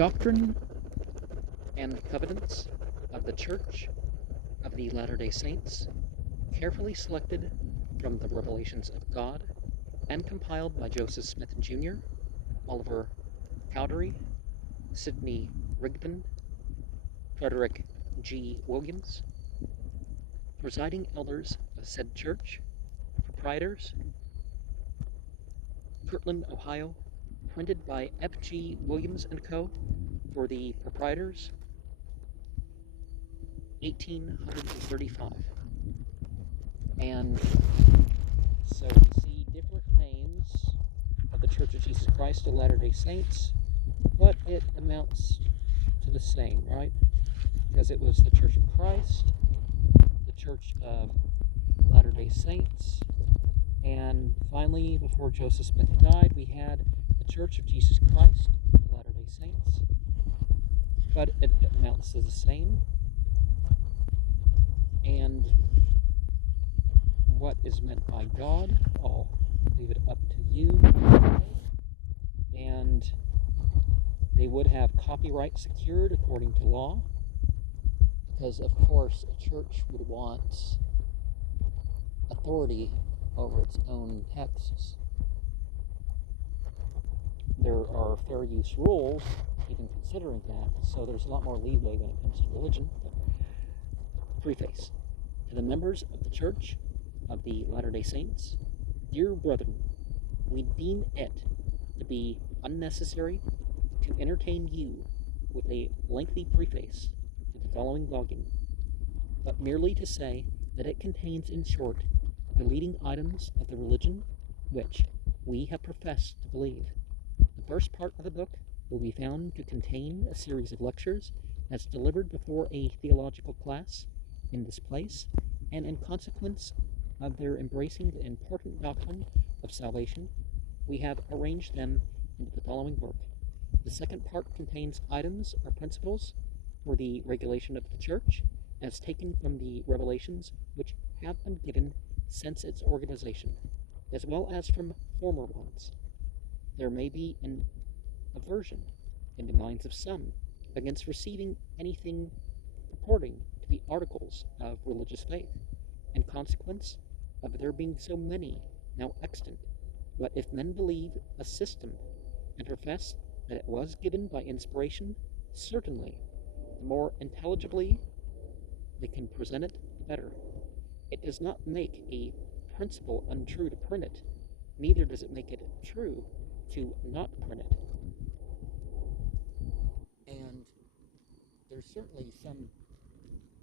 Doctrine and Covenants of the Church of the Latter-day Saints, carefully selected from the Revelations of God and compiled by Joseph Smith Jr., Oliver Cowdery, Sidney Rigdon, Frederick G. Williams, presiding elders of said church, proprietors, Kirtland, Ohio, printed by F.G. Williams & Co. for the proprietors, 1835. And so we see different names of the Church of Jesus Christ of Latter-day Saints, but it amounts to the same, right? Because it was the Church of Christ, the Church of Latter-day Saints, and finally, before Joseph Smith died, we had the Church of Jesus Christ of Latter-day Saints, but it amounts to the same. And what is meant by God, I'll leave it up to you. And they would have copyright secured according to law, because of course a church would want authority over its own texts. There are fair use rules, even considering that, so there's a lot more leeway when it comes to religion. Preface. To the members of the Church of the Latter-day Saints, dear brethren, we deem it to be unnecessary to entertain you with a lengthy preface to the following volume, but merely to say that it contains, in short, the leading items of the religion which we have professed to believe. The first part of the book will be found to contain a series of lectures as delivered before a theological class in this place, and in consequence of their embracing the important doctrine of salvation, we have arranged them into the following work. The second part contains items or principles for the regulation of the Church, as taken from the revelations which have been given since its organization, as well as from former ones. There may be an aversion in the minds of some against receiving anything purporting to be articles of religious faith, in consequence of there being so many now extant. But if men believe a system and profess that it was given by inspiration, certainly the more intelligibly they can present it, the better. It does not make a principle untrue to print it, neither does it make it true to not print it. And there's certainly some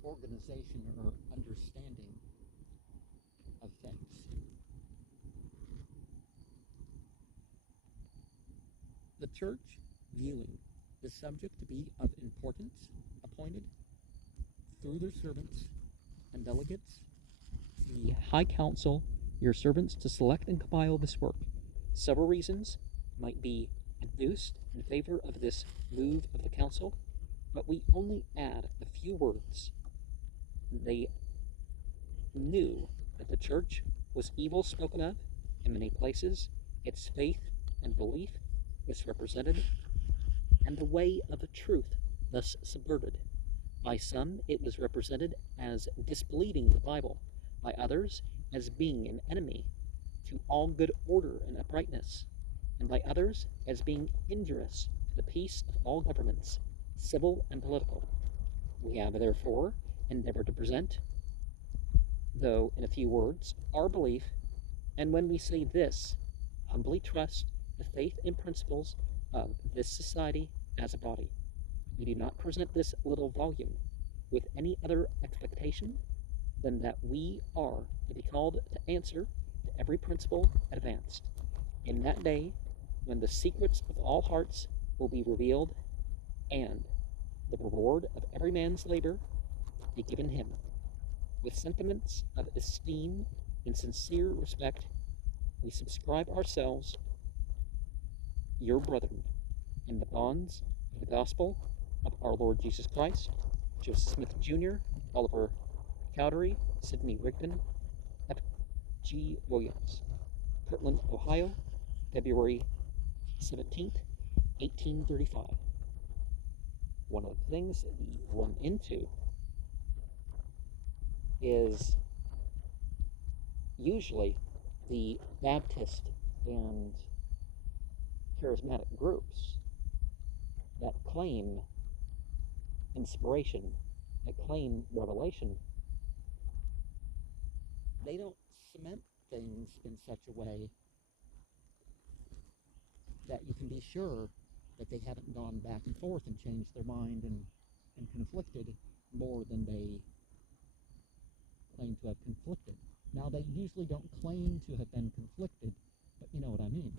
organization or understanding of things. The Church, viewing the subject to be of importance, appointed, through their servants and delegates, the High Council, your servants, to select and compile this work. Several reasons might be adduced in favor of this move of the Council, but we only add a few words. They knew that the Church was evil spoken of in many places, its faith and belief misrepresented, and the way of the truth thus subverted. By some it was represented as disbelieving the Bible, by others as being an enemy to all good order and uprightness, and by others as being injurious to the peace of all governments, civil and political. We have therefore endeavored to present, though in a few words, our belief, and when we say this, humbly trust the faith and principles of this society as a body. We do not present this little volume with any other expectation than that we are to be called to answer to every principle advanced in that day when the secrets of all hearts will be revealed, and the reward of every man's labor be given him. With sentiments of esteem and sincere respect, we subscribe ourselves, your brethren, in the bonds of the gospel of our Lord Jesus Christ, Joseph Smith Jr., Oliver Cowdery, Sidney Rigdon, F.G. Williams, Kirtland, Ohio, February 17th, 1835. one of the things that we run into is usually the Baptist and charismatic groups that claim inspiration, that claim revelation, they don't cement things in such a way that you can be sure that they haven't gone back and forth and changed their mind and conflicted more than they claim to have conflicted. Now, they usually don't claim to have been conflicted, but you know what I mean.